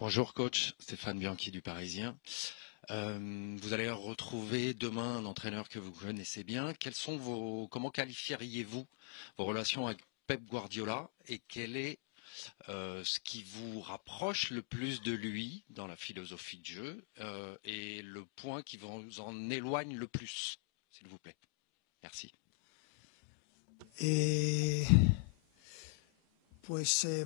Bonjour coach, Stéphane Bianchi du Parisien. Vous allez retrouver demain un entraîneur que vous connaissez bien. Comment qualifieriez-vous vos relations avec Pep Guardiola et quel est ce qui vous rapproche le plus de lui dans la philosophie de jeu et le point qui vous en éloigne le plus, s'il vous plaît. Merci.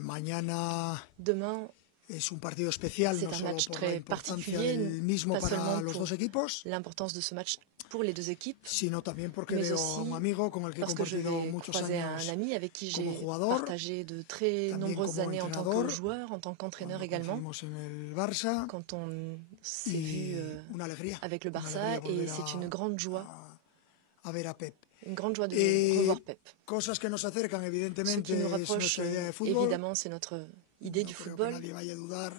Mañana. Demain, Es un partido especial, c'est no un solo match por la très importancia particulier, del mismo pas para seulement los pour dos equipos, l'importance de ce match pour les deux équipes, sino también porque mais veo a aussi un amigo con el que he parce que je compartido vais muchos croiser un años ami avec qui como j'ai jugador, partagé de très también nombreuses como années en tant que entrenador, joueur, en tant qu'entraîneur cuando également, coincidimos en el Barça, quand on s'est y vu una alegría avec le una Barça, alegría et volver c'est une grande joie a ver a Pep. une grande joie de revoir Pep. Cosas que nos acercan, Ce evidentemente, qui nous es rapproche, nuestra idea de fútbol. évidemment, c'est notre idée du football.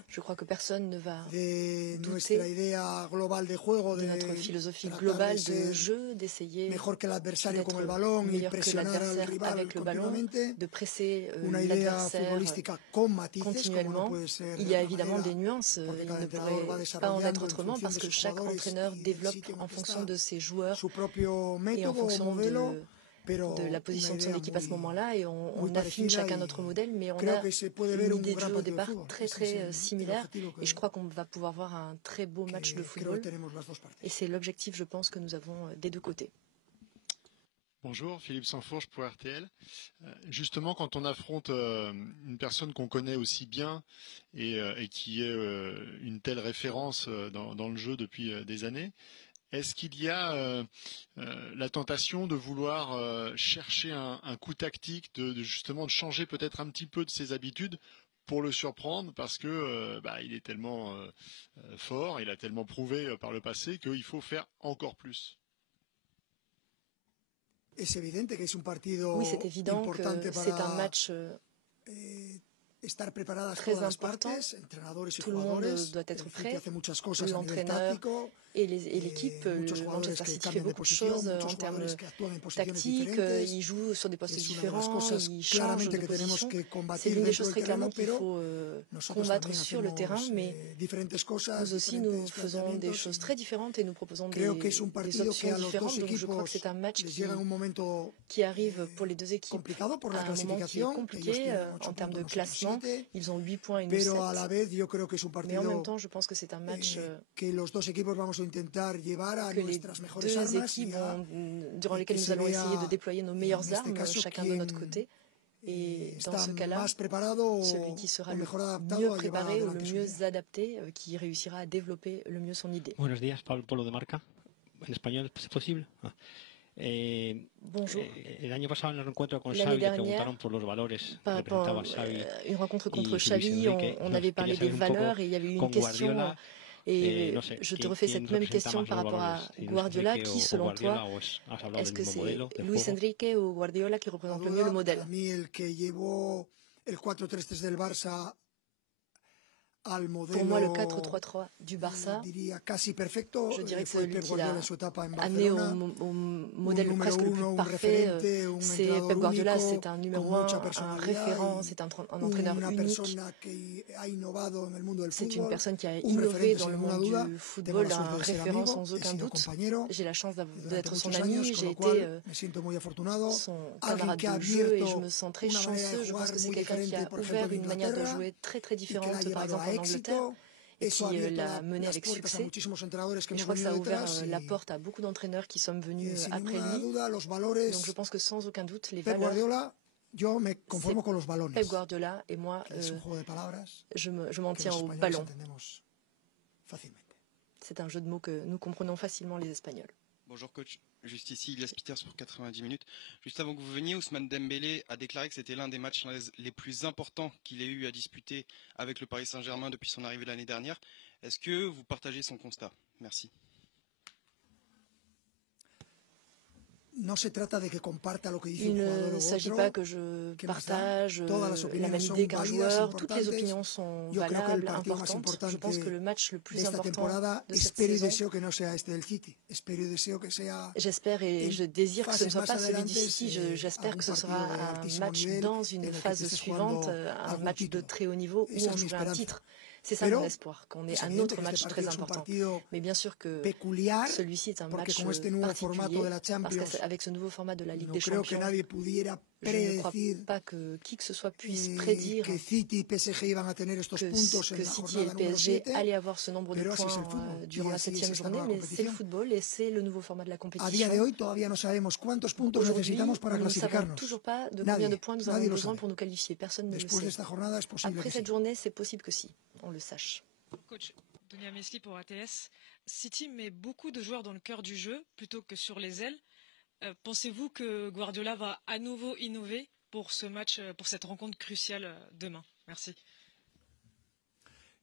Je crois que personne ne va douter de notre philosophie globale de jeu, d'essayer d'être meilleur que l'adversaire avec le ballon, de presser l'adversaire continuellement. Il y a évidemment des nuances, il ne pourrait pas en être autrement parce que chaque entraîneur développe en fonction de ses joueurs et en fonction de la position de son équipe à ce moment-là, et on affine chacun notre modèle, mais on a une idée de jeu au départ très similaire, et je crois qu'on va pouvoir voir un très beau match de football, et c'est l'objectif, je pense, que nous avons des deux côtés. Bonjour, Philippe Sansfourche pour RTL. Justement, quand on affronte une personne qu'on connaît aussi bien et qui est une telle référence dans le jeu depuis des années, est-ce qu'il y a la tentation de vouloir chercher un coup tactique, justement de changer peut-être un petit peu de ses habitudes pour le surprendre parce que il est tellement fort, il a tellement prouvé par le passé qu'il faut faire encore plus? Oui, c'est évident que c'est un match très important. Tout le monde doit être prêt. L'entraîneur et l'équipe, le Manchester City fait beaucoup de choses en termes tactiques. Il joue sur des postes différents, il change de position. C'est l'une des choses très clairement qu'il faut combattre sur le terrain, mais nous aussi, nous faisons des choses très différentes et nous proposons des options différentes. Donc je crois que c'est un match qui arrive pour les deux équipes à un moment qui est compliqué en termes de classement. Ils ont 8 points et nous 7. Mais en même temps, je pense que c'est un match que les deux équipes durant lesquelles nous allons essayer de déployer nos meilleures armes, chacun de notre côté. Et dans ce cas-là, celui qui sera le mieux préparé ou le mieux adapté, qui réussira à développer le mieux son idée. Buenos días, Pablo de Marca. En español, ¿es posible? Bonjour. L'année dernière, une rencontre contre Xavi, on avait parlé des valeurs et il y avait eu une question. Et je te refais cette même question par rapport à Guardiola. Qui, selon toi, est-ce que c'est Luis Enrique ou Guardiola qui représente le mieux le modèle? Pour moi, le 4-3-3 du Barça, je dirais que c'est celui qui l'a amené au modèle presque le plus parfait. C'est Pep Guardiola, c'est un numéro 1, un référent, c'est un entraîneur unique. C'est une personne qui a innové dans le monde du football, un référent sans aucun doute. J'ai la chance d'être son ami, j'ai été son camarade de jeu et je me sens très chanceux. Je pense que c'est quelqu'un qui a ouvert une manière de jouer très différente, par exemple en Angleterre, et qui l'a mené avec succès. Et je crois que ça a ouvert la porte à beaucoup d'entraîneurs qui sont venus après lui. Donc je pense que sans aucun doute, les valeurs, c'est Pep Guardiola, et moi, je m'en tiens au ballon. C'est un jeu de mots que nous comprenons facilement, les Espagnols. Bonjour coach, juste ici Ilias Peters pour 90 minutes. Juste avant que vous veniez, Ousmane Dembélé a déclaré que c'était l'un des matchs les plus importants qu'il ait eu à disputer avec le Paris Saint-Germain depuis son arrivée l'année dernière. Est-ce que vous partagez son constat? Merci. Il ne s'agit pas que je partage la même idée qu'un joueur. Toutes les opinions sont valables, importantes. Je pense que le match le plus important de cette saison, j'espère et je désire que ce ne soit pas celui du City. J'espère que ce sera un match dans une phase suivante, un match de très haut niveau où on jouera un titre. C'est ça mon espoir, qu'on ait un autre match très important. Mais bien sûr que celui-ci est un match particulier, parce qu'avec ce nouveau format de la Ligue des Champions, je ne crois pas que qui que ce soit puisse prédire que City et le PSG allaient avoir ce nombre de points durant la 7e journée, mais c'est le football et c'est le nouveau format de la compétition. Aujourd'hui, nous ne savons toujours pas de combien de points nous avons besoin pour nous qualifier. Personne ne le sait. Après cette journée, c'est possible que si, on le sache. Coach Dunia Mesli pour ATS. City met beaucoup de joueurs dans le cœur du jeu plutôt que sur les ailes. Pensez-vous que Guardiola va à nouveau innover pour ce match, pour cette rencontre cruciale demain? Merci.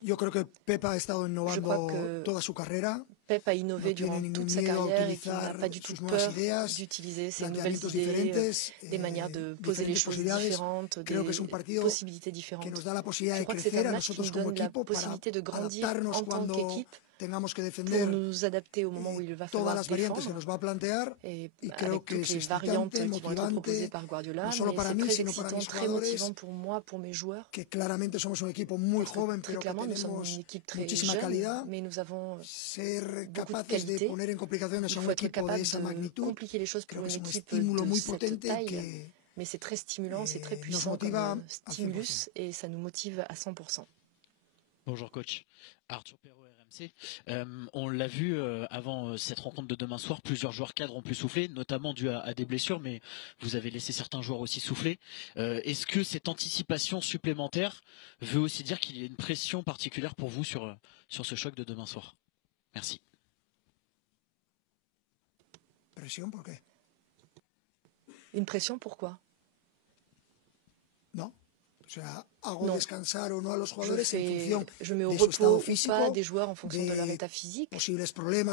Yo creo que Pep ha estado innovando toda su carrera. Pep a innové durant toute sa carrière et qu'il n'a pas du tout peur d'utiliser ces nouvelles idées, des manières de poser les choses différentes, des possibilités différentes. Je crois que c'est un match qui nous donne la possibilité de grandir en tant qu'équipe pour nous adapter au moment où il va falloir défendre et avec toutes les variantes qui vont être proposées par Guardiola. Mais c'est très excitant, très motivant pour moi, pour mes joueurs. Très clairement, nous sommes une équipe très jeune, mais nous avons beaucoup de qualité. Il faut être capable de compliquer les choses pour une équipe de cette taille. Mais c'est très stimulant, c'est très puissant comme stimulus et ça nous motive à 100%. Bonjour coach, Arthur Perrault, RMC. On l'a vu avant cette rencontre de demain soir, plusieurs joueurs cadres ont pu souffler, notamment dû à des blessures, mais vous avez laissé certains joueurs aussi souffler. Est-ce que cette anticipation supplémentaire veut aussi dire qu'il y a une pression particulière pour vous sur ce choc de demain soir? Merci. Pression, pourquoi? Une pression, pourquoi? Non. Je mets au repos ou pas des joueurs en fonction de leur état physique, en fonction de problèmes,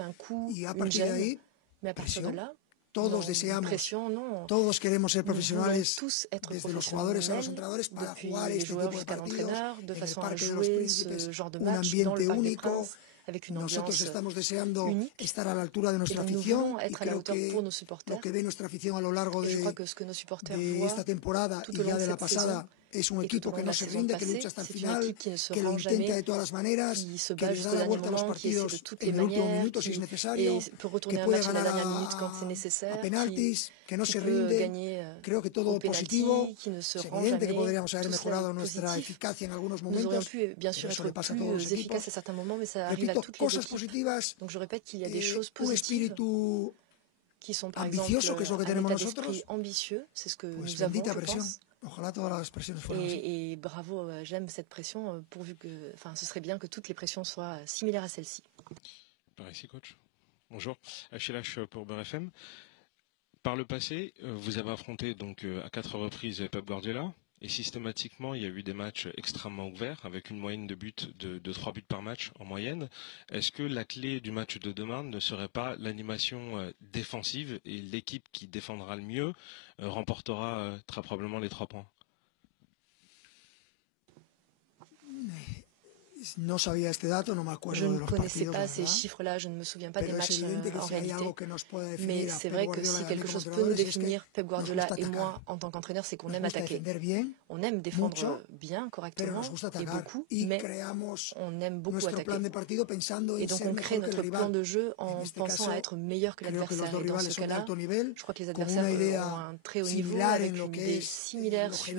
un coup, une gêne. Mais à partir de là, pression, non. Todos queremos ser profesionales, tous être desde los jugadores a los entrenadores, para jugar este tipo de partidos de façon à jouer ce genre de match dans le Parc des Princes, avec une ambiance unique. Estar a la altura de nuestra afición, être à la hauteur pour nos supporters. Lo que ve nuestra afición a lo largo je crois que ce que nos supporters de esta temporada y ya de la pasada es un equipo que no se rinde, que lucha hasta el final, que lo intenta de todas las maneras, que les da la vuelta a los partidos en el último minuto si es necesario, que puede ganar a penaltis, que no se rinde. Creo que todo positivo. Es evidente que podríamos haber mejorado nuestra eficacia en algunos momentos. Eso le pasa a todos los equipos. Repito, cosas positivas, un espíritu ambicioso, que es lo que tenemos nosotros. Pues bendita presión. Ojalá todas las presiones fueran así. Et bravo, j'aime cette pression, pourvu que, ce serait bien que toutes les pressions soient similaires à celle-ci. Par ici, coach. Bonjour, Achille H pour BRFM. Par le passé, vous avez affronté donc à 4 reprises Pep Guardiola. Et systématiquement, il y a eu des matchs extrêmement ouverts, avec une moyenne de buts de 3 buts par match en moyenne. Est-ce que la clé du match de demain ne serait pas l'animation défensive et l'équipe qui défendra le mieux remportera très probablement les 3 points? No sabía este dato, no me acuerdo de los partidos. Je ne connaissais pas ces chiffres-là, je ne me souviens pas des matchs en réalité. Mais c'est vrai que si quelque chose peut nous définir, Pep Guardiola et moi, en tant qu'entraîneur, c'est qu'on aime attaquer. On aime défendre bien, correctement et beaucoup, mais on aime beaucoup attaquer. Et donc on crée notre plan de jeu en pensant à être meilleur que l'adversaire. Et dans ce cas-là, je crois que les adversaires ont un très haut niveau, avec une idée similaire sur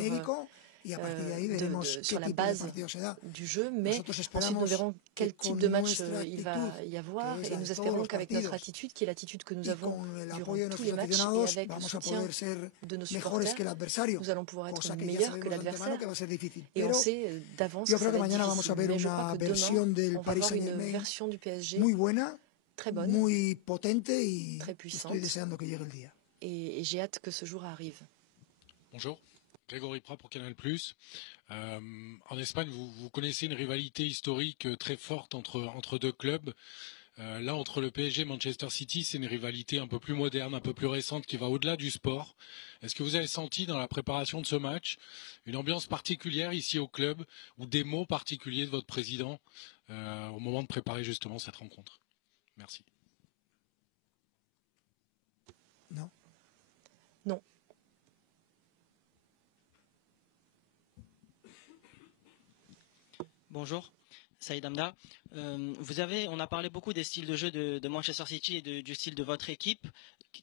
la base du jeu, mais ensuite nous verrons quel type de match il va y avoir et nous espérons qu'avec notre attitude, qui est l'attitude que nous avons durant tous les matchs et avec le soutien de nos supporters, nous allons pouvoir être meilleurs que l'adversaire et on sait d'avance que ça va être difficile. Mais je crois que demain, on va avoir une version du PSG très bonne, très puissante et j'ai hâte que ce jour arrive. Bonjour. Grégory Prat pour Canal+. En Espagne, vous connaissez une rivalité historique très forte entre deux clubs. Là, entre le PSG et Manchester City, c'est une rivalité un peu plus moderne, un peu plus récente, qui va au-delà du sport. Est-ce que vous avez senti dans la préparation de ce match une ambiance particulière ici au club ou des mots particuliers de votre président au moment de préparer justement cette rencontre? Merci. Non. Bonjour, Saïd Amda. On a parlé beaucoup des styles de jeu de Manchester City et du style de votre équipe.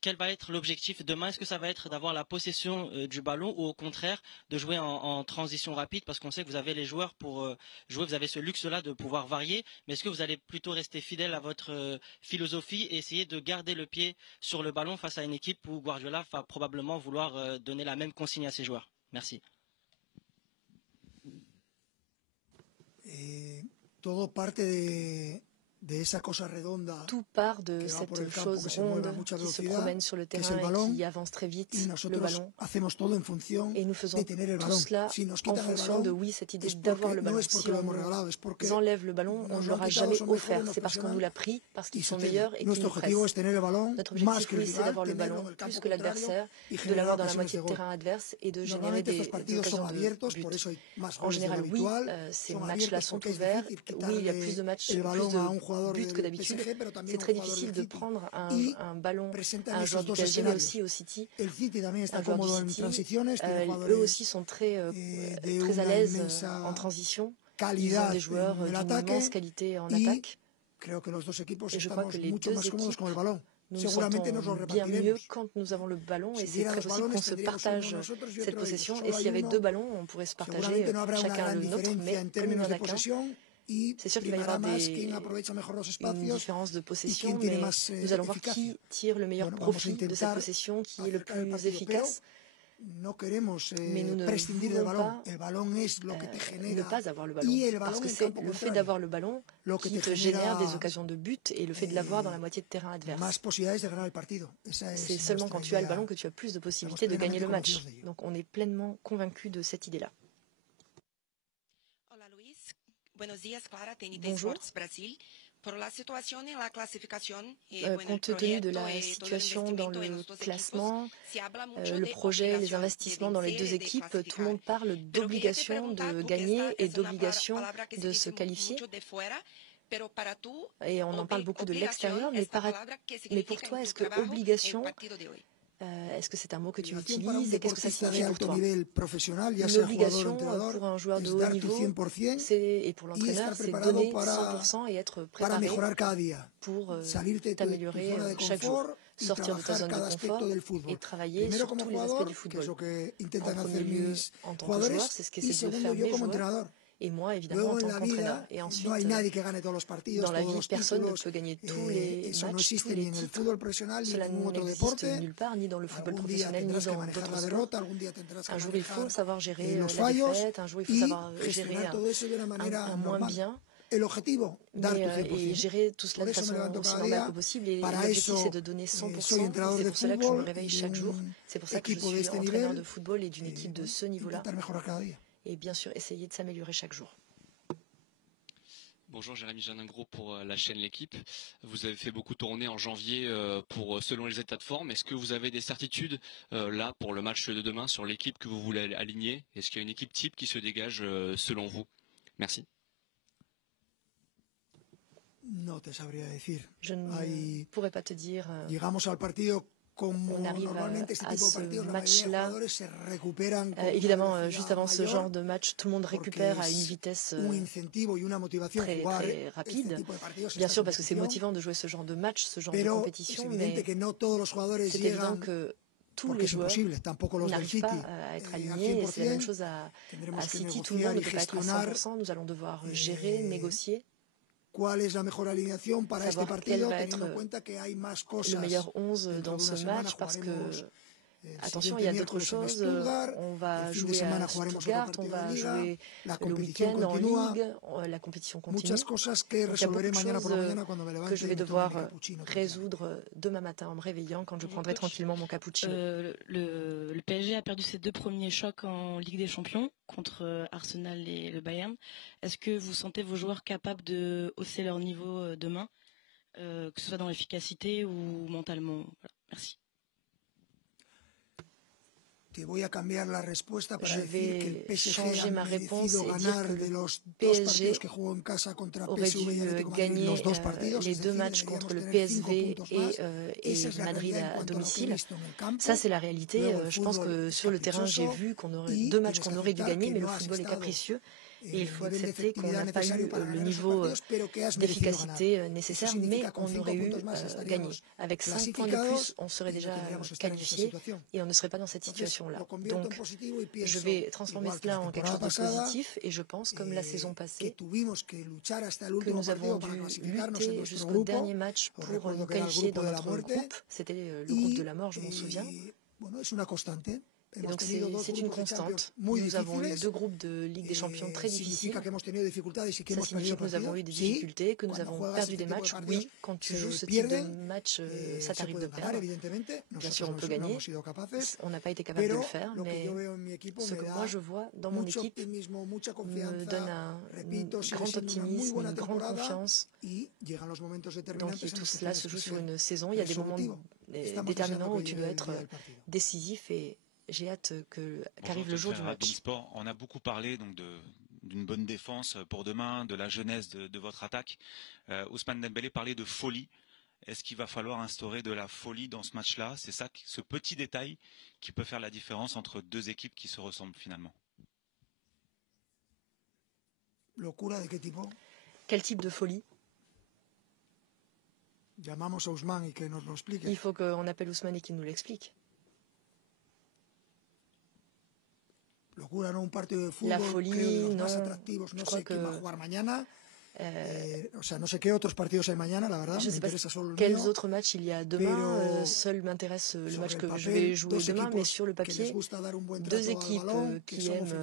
Quel va être l'objectif demain? Est-ce que ça va être d'avoir la possession du ballon ou au contraire de jouer en transition rapide? Parce qu'on sait que vous avez les joueurs pour jouer, vous avez ce luxe-là de pouvoir varier. Mais est-ce que vous allez plutôt rester fidèle à votre philosophie et essayer de garder le pied sur le ballon face à une équipe où Guardiola va probablement vouloir donner la même consigne à ses joueurs? Merci. Todo parte de esa cosa redonda. Tout part de cette chose ronde qui se promène sur le terrain et qui avance très vite, le ballon. Et nous faisons tout cela en fonction de, oui, cette idée d'avoir le ballon. Si on nous enlève le ballon, on ne l'aura jamais offert. C'est parce qu'on nous l'a pris, parce qu'ils sont meilleurs et qu'ils nous pressent. Notre objectif, oui, c'est d'avoir le ballon plus que l'adversaire, de l'avoir dans la moitié de terrain adverse et de générer des occasions de but. En général, oui, ces matchs-là sont ouverts. Oui, il y a plus de matchs, plus de but que d'habitude. C'est très difficile de prendre un ballon à un joueur du PSG, mais aussi au City. Un joueur du City, eux aussi sont très à l'aise en transition. Ils ont des joueurs d'une immense qualité en attaque. Et je crois que les deux équipes, nous nous sentons bien mieux quand nous avons le ballon, et c'est très possible qu'on se partage cette possession. Et s'il y avait deux ballons, on pourrait se partager chacun le nôtre, mais comme il n'y en a qu'un, c'est sûr qu'il va y avoir une différence de possession, mais nous allons voir qui tire le meilleur profit de cette possession, qui est le plus efficace. Mais nous ne voulons pas ne pas avoir le ballon, parce que c'est le fait d'avoir le ballon qui te génère des occasions de but et le fait de l'avoir dans la moitié de terrain adverse. C'est seulement quand tu as le ballon que tu as plus de possibilités de gagner le match. Donc on est pleinement convaincus de cette idée-là. Bonjour. Compte tenu de la situation dans le classement, le projet, les investissements dans les deux équipes, tout le monde parle d'obligation de gagner et d'obligation de se qualifier. Et on en parle beaucoup de l'extérieur, mais pour toi, est-ce que obligation, est-ce que c'est un mot que tu utilises et qu'est-ce que ça signifie pour toi? L'obligation pour un joueur de haut niveau et pour l'entraîneur, c'est donner 100% et être préparé pour t'améliorer chaque jour, sortir de ta zone de confort et travailler sur tous les aspects du football. En premier lieu, en tant que joueur, c'est ce qu'essaient de faire mes joueurs. Et moi, évidemment, en tant qu'entraîneur. Et ensuite, dans la vie, personne ne peut gagner tous les matchs, tous les titres. Cela n'existe nulle part, ni dans le football professionnel, ni dans d'autres sports. Un jour, il faut savoir gérer la défaite, un jour, il faut savoir gérer un moins bien. Et gérer tout cela de façon aussi normale que possible. Et l'objectif, c'est de donner 100%. C'est pour cela que je me réveille chaque jour. C'est pour ça que je suis entraîneur de football et d'une équipe de ce niveau-là. Et bien sûr, essayer de s'améliorer chaque jour. Bonjour, Jérémy Janingro pour la chaîne L'Équipe. Vous avez fait beaucoup tourner en janvier selon les états de forme. Est-ce que vous avez des certitudes là pour le match de demain sur l'équipe que vous voulez aligner? Est-ce qu'il y a une équipe type qui se dégage selon vous? Merci. Je ne pourrais pas te dire. On arrive à ce match-là. Évidemment, juste avant ce genre de match, tout le monde récupère à une vitesse très, très rapide. Bien sûr, parce que c'est motivant de jouer ce genre de match, ce genre de compétition, mais c'est évident que tous les joueurs n'arrivent pas à être alignés. Et c'est la même chose à City. Tout le monde ne peut pas être à 100%. Nous allons devoir gérer, négocier. Savoir quel va être le meilleur 11 dans ce match, parce que, attention, il y a d'autres choses. On va jouer à Stuttgart, on va jouer le week-end en Ligue, la compétition continue. Donc, il y a beaucoup de choses que je vais devoir résoudre demain matin en me réveillant, quand je prendrai tranquillement mon cappuccino. Le PSG a perdu ses deux premiers chocs en Ligue des Champions contre Arsenal et le Bayern. Est-ce que vous sentez vos joueurs capables de hausser leur niveau demain, que ce soit dans l'efficacité ou mentalement? Voilà. Merci. Je vais changer ma réponse et dire que le PSG aurait dû gagner les deux matchs contre le PSV et Madrid à domicile. Ça, c'est la réalité. Je pense que sur le terrain, j'ai vu qu'on aurait deux matchs qu'on aurait dû gagner, mais le football est capricieux. Et il faut accepter qu'on n'a pas eu le niveau d'efficacité nécessaire, mais on aurait eu gagné. Avec 5 points de plus, on serait déjà qualifié et on ne serait pas dans cette situation-là. Donc, je vais transformer cela en quelque chose de positif et je pense, comme la saison passée, que nous avons dû lutter jusqu'au dernier match pour nous qualifier dans notre groupe. C'était le groupe de la mort, je m'en souviens. Et donc c'est une constante. Nous avons eu 2 groupes de Ligue des Champions très difficiles. Ça signifie que nous avons eu des difficultés, que nous avons perdu des matchs. Oui, quand tu joues ce type de match, ça t'arrive de perdre. Bien sûr, on peut gagner. On n'a pas été capable de le faire, mais ce que moi je vois dans mon équipe me donne un grand optimisme, une grande confiance. Donc tout cela se joue sur une saison. Il y a des moments déterminants où tu dois être décisif et j'ai hâte qu'arrive le jour du match. Sport, on a beaucoup parlé donc d'une bonne défense pour demain, de la jeunesse de votre attaque. Ousmane Dembélé parlait de folie. Est-ce qu'il va falloir instaurer de la folie dans ce match-là? C'est ça, ce petit détail qui peut faire la différence entre 2 équipes qui se ressemblent finalement. Quel type de folie? Il faut qu'on appelle Ousmane et qu'il nous l'explique. La folie, non, je crois que... je ne sais pas quels autres matchs il y a demain, seul m'intéresse le match que je vais jouer demain, mais sur le papier, 2 équipes qui aiment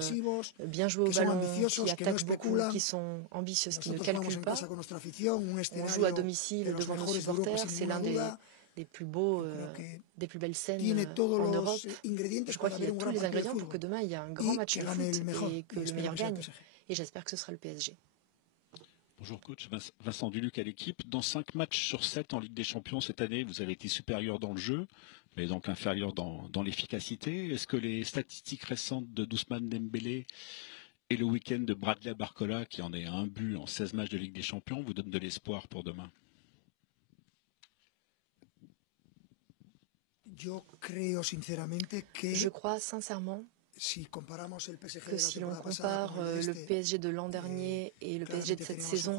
bien jouer au ballon, qui attaquent beaucoup, qui sont ambitieuses, qui ne calculent pas. On joue à domicile devant nos supporters, c'est l'un des plus beaux, des plus belles scènes en Europe. Je crois qu'il y a tous les ingrédients pour que demain il y ait un grand match de foot et que le meilleur gagne. Et j'espère que ce sera le PSG. Bonjour coach, Vincent Duluc à l'équipe. Dans 5 matchs sur 7 en Ligue des Champions cette année, vous avez été supérieur dans le jeu, mais donc inférieur dans l'efficacité. Est-ce que les statistiques récentes de Ousmane Dembélé et le week-end de Bradley Barcola, qui en est à 1 but en 16 matchs de Ligue des Champions, vous donnent de l'espoir pour demain? Je crois sincèrement que si l'on compare le PSG de l'an dernier et le PSG de cette saison,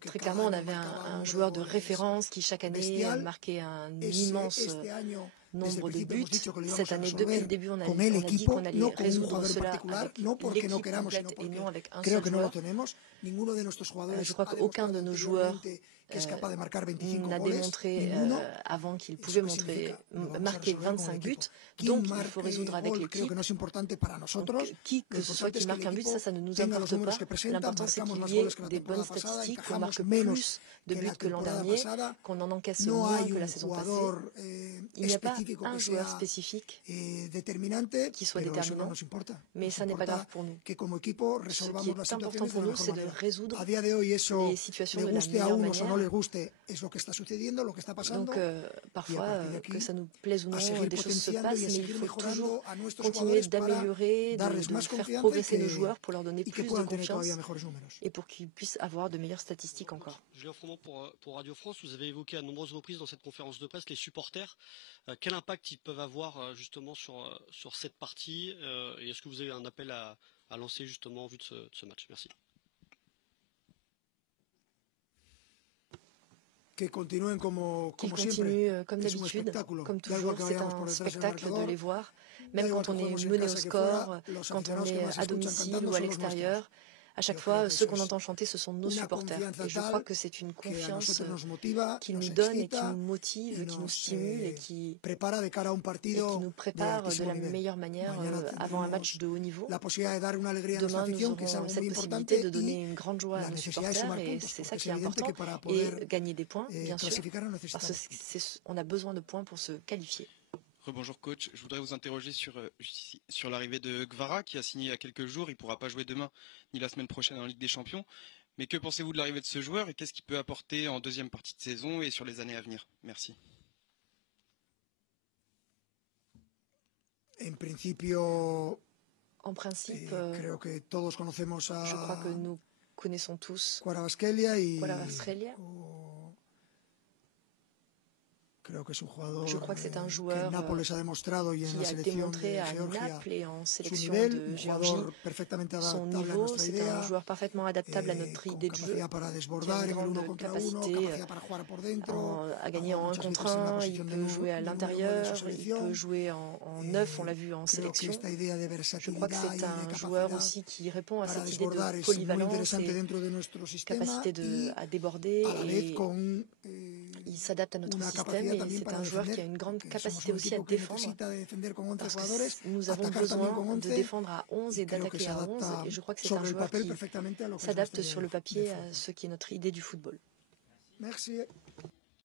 très clairement on avait un joueur de référence qui chaque année marquait un immense nombre de buts. Cette année, depuis le début, on a dit qu'on allait résoudre cela avec l'équipe complète et non avec un seul joueur. Je crois qu'aucun de nos joueurs n'a démontré avant qu'il pouvait marquer 25 buts. Donc il faut résoudre avec l'équipe. Qui que ce soit qui marque un but, ça ne nous importe pas. L'important c'est qu'il y ait des bonnes statistiques, qu'on marque plus de buts que l'an dernier, qu'on en encaisse moins que la saison passée. Il n'y a pas un joueur spécifique qui soit déterminant, mais ça n'est pas grave pour nous. Ce qui est important pour nous, c'est de résoudre les situations de la meilleure manière. Donc parfois, que ça nous plaise ou non, des choses se passent, mais il faut toujours continuer d'améliorer, de faire progresser nos joueurs pour leur donner plus de confiance et pour qu'ils puissent avoir de meilleures statistiques encore. Julien Froment pour Radio France, vous avez évoqué à nombreuses reprises dans cette conférence de presse les supporters. Quel impact ils peuvent avoir justement sur cette partie et est-ce que vous avez un appel à lancer justement en vue de ce match? Merci. Qu'ils continuent comme d'habitude, comme toujours, c'est un spectacle de les voir, même quand on est mené au score, quand on est à domicile ou à l'extérieur. À chaque fois, ceux qu'on entend chanter, ce sont nos supporters. Et je crois que c'est une confiance qui nous donne et qui nous motive, qui nous stimule et qui nous prépare de la meilleure manière avant un match de haut niveau. Demain, nous aurons cette possibilité de donner une grande joie à nos supporters et c'est ça qui est important. Et gagner des points, bien sûr, parce qu'on a besoin de points pour se qualifier. Rebonjour coach, je voudrais vous interroger sur l'arrivée de Gvara qui a signé il y a quelques jours. Il ne pourra pas jouer demain ni la semaine prochaine en Ligue des Champions. Mais que pensez-vous de l'arrivée de ce joueur et qu'est-ce qu'il peut apporter en deuxième partie de saison et sur les années à venir? Merci. En principe, je crois que nous connaissons tous Kvaratskhelia. Je crois que c'est un joueur qui a démontré à Naples et en sélection de Géorgie son niveau. C'est un joueur parfaitement adaptable à notre idée de jeu, qui a une grande capacité à gagner en 1 contre 1. Il peut jouer à l'intérieur, il peut jouer en 9, on l'a vu en sélection. Je crois que c'est un joueur aussi qui répond à cette idée de polyvalence et capacité à déborder. Et il s'adapte à notre système et c'est un joueur qui a une grande capacité aussi à défendre, parce que nous avons besoin de défendre à 11 et d'attaquer à 11, et je crois que c'est un joueur qui s'adapte sur le papier à ce qui est notre idée du football. Merci.